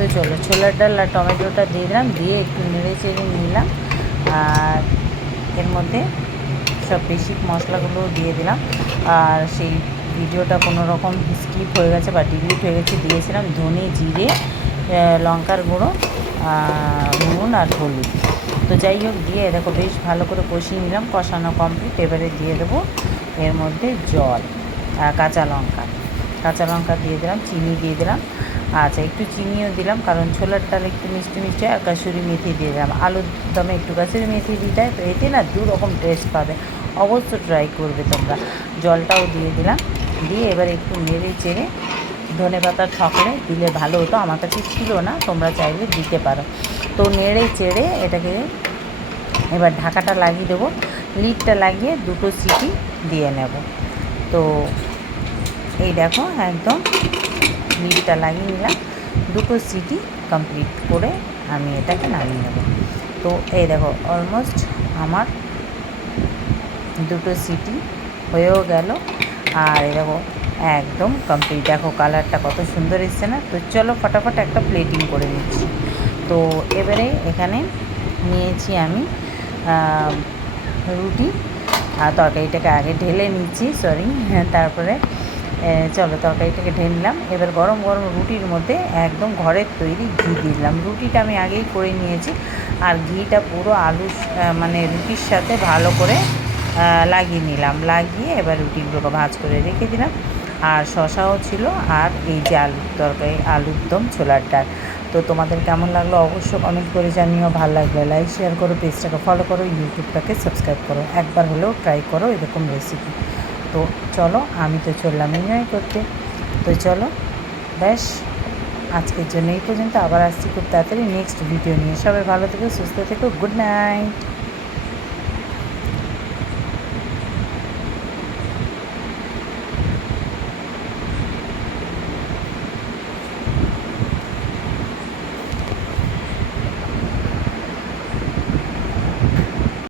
তো চলো। ছোলার ডাল আর টমেটোটা দিয়ে দিলাম, দিয়ে একটু নেড়ে চেড়ে নিলাম। আর এর মধ্যে সব বেসিক মশলাগুলো দিয়ে দিলাম। আর সেই ভিডিওটা কোনো রকম স্কিপ হয়ে গেছে বা ডিলিট হয়ে গেছে দিয়েছিলাম। ধনে জিরে লঙ্কার গুঁড়ো নুন আর হলুদ। তো যাই হোক, দিয়ে দেখো বেশ ভালো করে কষিয়ে নিলাম। কষানো কমপ্লিট এবারে দিয়ে দেবো এর মধ্যে জল কাঁচা লঙ্কা। কাঁচা লঙ্কা দিয়ে দিলাম, চিনি দিয়ে দিলাম। আচ্ছা একটু চিনিও দিলাম, কারণ ছোলার ডাল একটু মিষ্টি মিষ্টি আর কাসুরি মেথি দিয়ে দিলাম। আলুর দমে একটু কাসুরি মেথি দিতে হয় তো? এতে না দু রকম টেস্ট পাবে। অবশ্য ট্রাই করবে তোমরা। জলটাও দিয়ে দিলাম। দিয়ে এবার একটু নেড়ে চেড়ে ধনে পাতা ছকলে দিলে ভালো হতো। আমার কাছে ছিল না, তোমরা চাইলে দিতে পারো। তো নেড়ে চেড়ে এটাকে এবার ঢাকাটা লাগিয়ে দেবো। লিডটা লাগিয়ে দুটো সিটি দিয়ে নেব। তো এই দেখো একদম লিডটা লাগিয়ে নিলাম। দুটো সিটি কমপ্লিট করে আমি এটাকে নামিয়ে নেব। তো এই দেখো অলমোস্ট আমার দুটো সিটি হয়েও গেল। আর এই দেখো একদম কমপ্লিট দেখো কালারটা কত সুন্দর এসছে না? তো চলো ফটাফট একটা প্লেটিং করে নিচ্ছি। তো এবারে এখানে নিয়েছি আমি রুটি। আর তরকারিটাকে আগে ঢেলে নিচ্ছি সরি তারপরে এ, চলো তরকারিটাকে ঢেলে নিলাম। এবার গরম গরম রুটির মধ্যে একদম ঘরের তৈরি ঘি দিলাম। রুটিটা আমি আগেই করে নিয়েছি আর ঘিটা পুরো আলু মানে রুটির সাথে ভালো করে লাগিয়ে নিলাম। লাগিয়ে এবার রুটিগুলোকে ভাজ করে রেখে দিলাম। আর শশাও ছিল আর এই যে আলুর তরকারি, আলুর দম, ছোলার ডাল। তো তোমাদের কেমন লাগল অবশ্য কমেন্ট করে জানিও। ভালো লাগলে লাইক শেয়ার করো পেজটাকে ফলো করো ইউটিউবটাকে সাবস্ক্রাইব করো। একবার হলেও ট্রাই করো এরকম রেসিপি তো চলো, আমি তো চললাম এনজয় করতে। তো চলো, ব্যাস, আজকের জন্য এই পর্যন্ত। আবার আসছি খুব তাড়াতাড়ি নেক্সট ভিডিও নিয়ে। সবাই ভালো থেকো, সুস্থ থেকো গুড নাইট